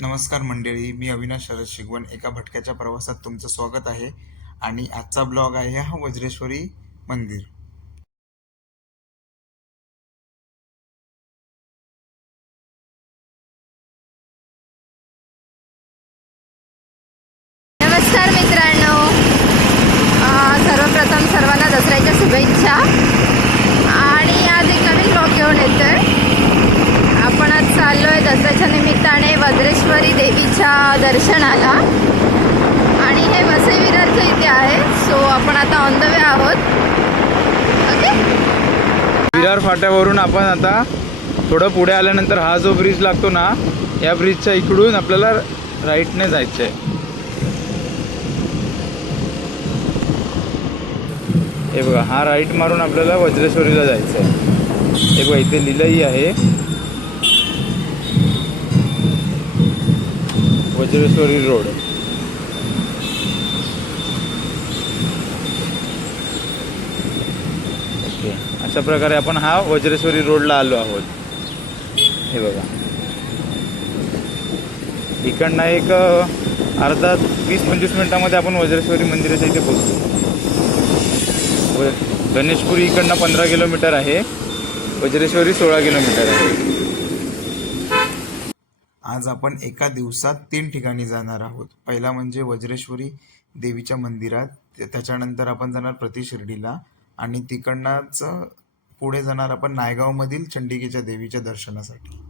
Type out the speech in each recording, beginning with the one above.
नमस्कार मंडळी मी अविनाश शरद शिगवण. एका भटक्याच्या प्रवासात तुमचं स्वागत आहे आणि आजचा ब्लॉग आहे हा वज्रेश्वरी मंदिर. नमस्कार मित्रांनो. सर्वप्रथम सर्वांना दसऱ्याच्या शुभेच्छा. आणि आज एक नवीन ब्लॉग घेऊन येतोय. आपण आज चाललोय दसऱ्याच्या निमित्ताने वज्रेश्वरी देवीच्या दर्शनाला. आणि हे वसई विरारच्या इथे आहे. सो आपण आता ऑन द वे आहोत. ओके विरार फाट्यावरून आपण आता थोडं पुढे आल्यानंतर हा जो ब्रिज लागतो ना या ब्रिजच्या इकडून आपल्याला राईटने जायचं आहे. हे बघा हा राईट मारून आपल्याला वज्रेश्वरीला जायचं आहे. हे बघा इथे लिहिलंही आहे. वज्रेश्वरी रोड. ओके. अशा प्रकारे आपण हा वज्रेश्वरी रोडला आलो आहोत. हे बघा. इकडनं एक अर्धा वीस पंचवीस मिनिटामध्ये आपण वज्रेश्वरी मंदिराच्या इथे पोहोचतो व गणेशपुरी इकडनं पंधरा किलोमीटर आहे. वज्रेश्वरी सोळा किलोमीटर आहे. आज आपण एका दिवसात तीन ठिकाणी जाणार आहोत. पहिला म्हणजे वज्रेश्वरी देवीच्या मंदिरात. त्याच्यानंतर आपण जाणार प्रतिशिर्डीला आणि तिकडनंच पुढे जाणार आपण नायगावमधील चंडिकेच्या देवीच्या दर्शनासाठी.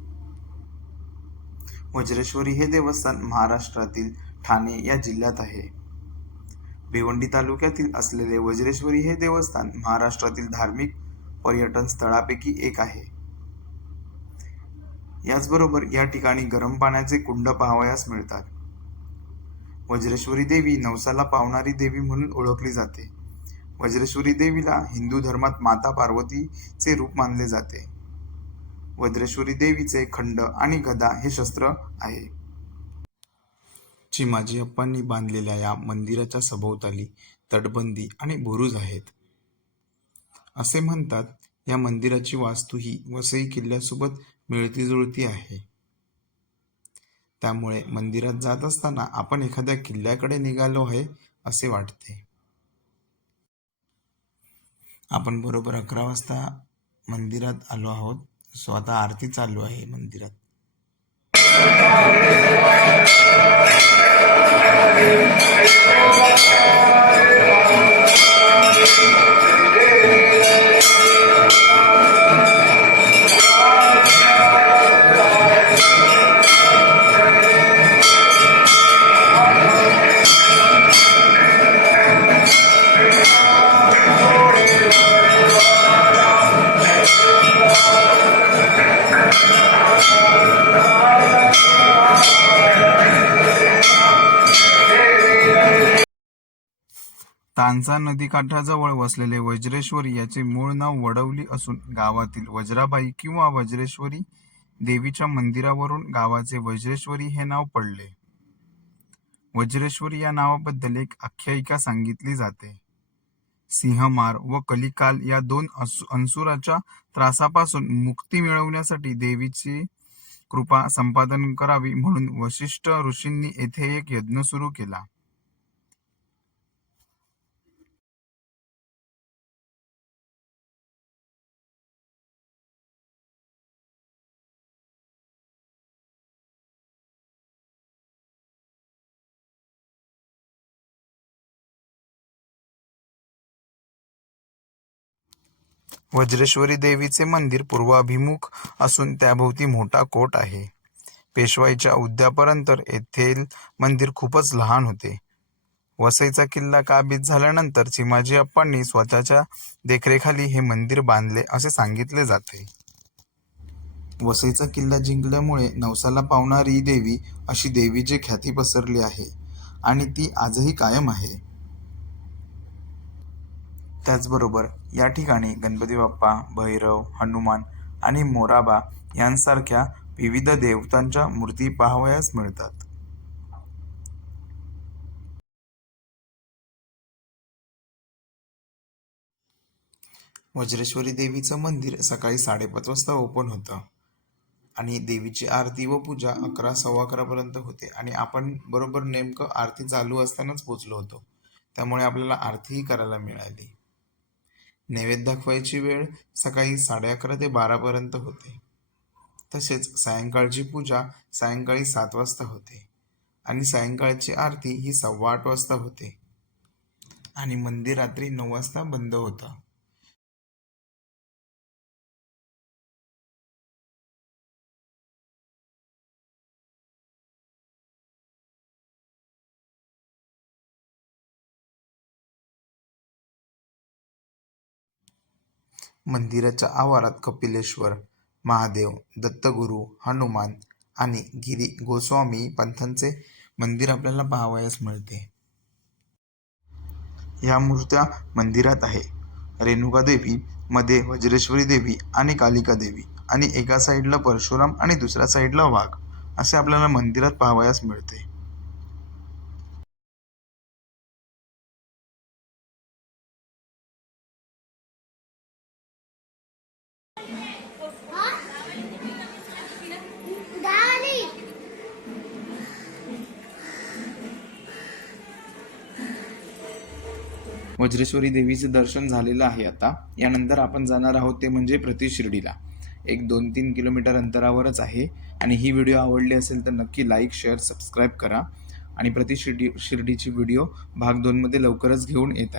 वज्रेश्वरी हे देवस्थान महाराष्ट्रातील ठाणे या जिल्ह्यात आहे. भिवंडी तालुक्यातील असलेले वज्रेश्वरी हे देवस्थान महाराष्ट्रातील धार्मिक पर्यटन स्थळापैकी एक आहे. याचबरोबर या ठिकाणी गरम पाण्याचे कुंड पाहावयास मिळतात. वज्रेश्वरी देवी नवसाला पावणारी देवी म्हणून ओळखली जाते. वज्रेश्वरी देवीला हिंदू धर्मात माता पार्वतीचे रूप मानले जाते. वज्रेश्वरी देवीचे खंड आणि गदा हे शस्त्र आहे. चिमाजी अप्पांनी बांधलेल्या या मंदिराच्या सभोवताली तटबंदी आणि बुरुज आहेत. असे म्हणतात या मंदिराची वास्तू ही वसई किल्ल्यासोबत मिळती जुळती आहे. त्यामुळे मंदिरात जात असताना आपण एखाद्या किल्ल्याकडे निघालो आहे असे वाटते. आपण बरोबर अकरा वाजता मंदिरात आलो आहोत. सो आता आरती चालू आहे मंदिरात. तांसा नदीकाठाजवळ वसलेले वज्रेश्वरी याचे मूळ नाव वडवली असून गावातील वज्राबाई किंवा वज्रेश्वरी देवीच्या मंदिरावरून गावाचे वज्रेश्वरी हे नाव पडले. वज्रेश्वरी या नावाबद्दल एक आख्यायिका सांगितली जाते. सिंहमार व कलिकाल या दोन अंसुराच्या त्रासापासून मुक्ती मिळवण्यासाठी देवीची कृपा संपादन करावी म्हणून वशिष्ठ ऋषींनी येथे एक यज्ञ सुरू केला. वज्रेश्वरी देवीचे मंदिर पूर्वाभिमुख असून त्याभोवती मोठा कोट आहे. पेशवाईच्या उद्यापर्यंत येथील मंदिर खूपच लहान होते. वसईचा किल्ला काबीज झाल्यानंतर चिमाजी अप्पांनी स्वतःच्या देखरेखाली हे मंदिर बांधले असे सांगितले जाते. वसईचा किल्ला जिंकल्यामुळे नवसाला पावणारी देवी अशी देवीची ख्याती पसरली आहे आणि ती आजही कायम आहे. त्याचबरोबर या ठिकाणी गणपती बाप्पा भैरव हनुमान आणि मोराबा यांसारख्या विविध देवतांच्या मूर्ती पाहावयास मिळतात. वज्रेश्वरी देवीचं मंदिर सकाळी साडेपाच वाजता ओपन होतं. आणि देवीची आरती व पूजा अकरा सव्वा अकरापर्यंत होते. आणि आपण बरोबर नेमकं आरती चालू असतानाच पोचलो होतो. त्यामुळे आपल्याला आरतीही करायला मिळाली. नैवेद्य दाखवायची वेळ सकाळी साडे अकरा ते बारापर्यंत होते. तसेच सायंकाळची पूजा सायंकाळी सात वाजता होते आणि सायंकाळची आरती ही सव्वा आठ वाजता होते. आणि मंदिर रात्री नऊ वाजता बंद होतं. मंदिराच्या आवारात कपिलेश्वर महादेव दत्तगुरू हनुमान आणि गिरी गोस्वामी पंथांचे मंदिर आपल्याला पाहावयास मिळते. ह्या मूर्त्या मंदिरात आहे. रेणुका देवी मध्ये वज्रेश्वरी देवी आणि कालिका देवी आणि एका साईडला परशुराम आणि दुसऱ्या साईडला वाघ असे आपल्याला मंदिरात पाहावयास मिळते. वज्रेश्वरी देवीचे दर्शन झालेलं आहे आता. यानंतर आपण जाणार आहोत ते म्हणजे प्रति शिर्डीला एक दोन तीन किलोमीटर अंतरावरच आहे. आणि ही व्हिडिओ आवडली असेल तर नक्की लाईक शेअर सबस्क्राईब करा. आणि प्रति शिर्डी शिर्डीची व्हिडिओ भाग दोनमध्ये लवकरच घेऊन येत आहे.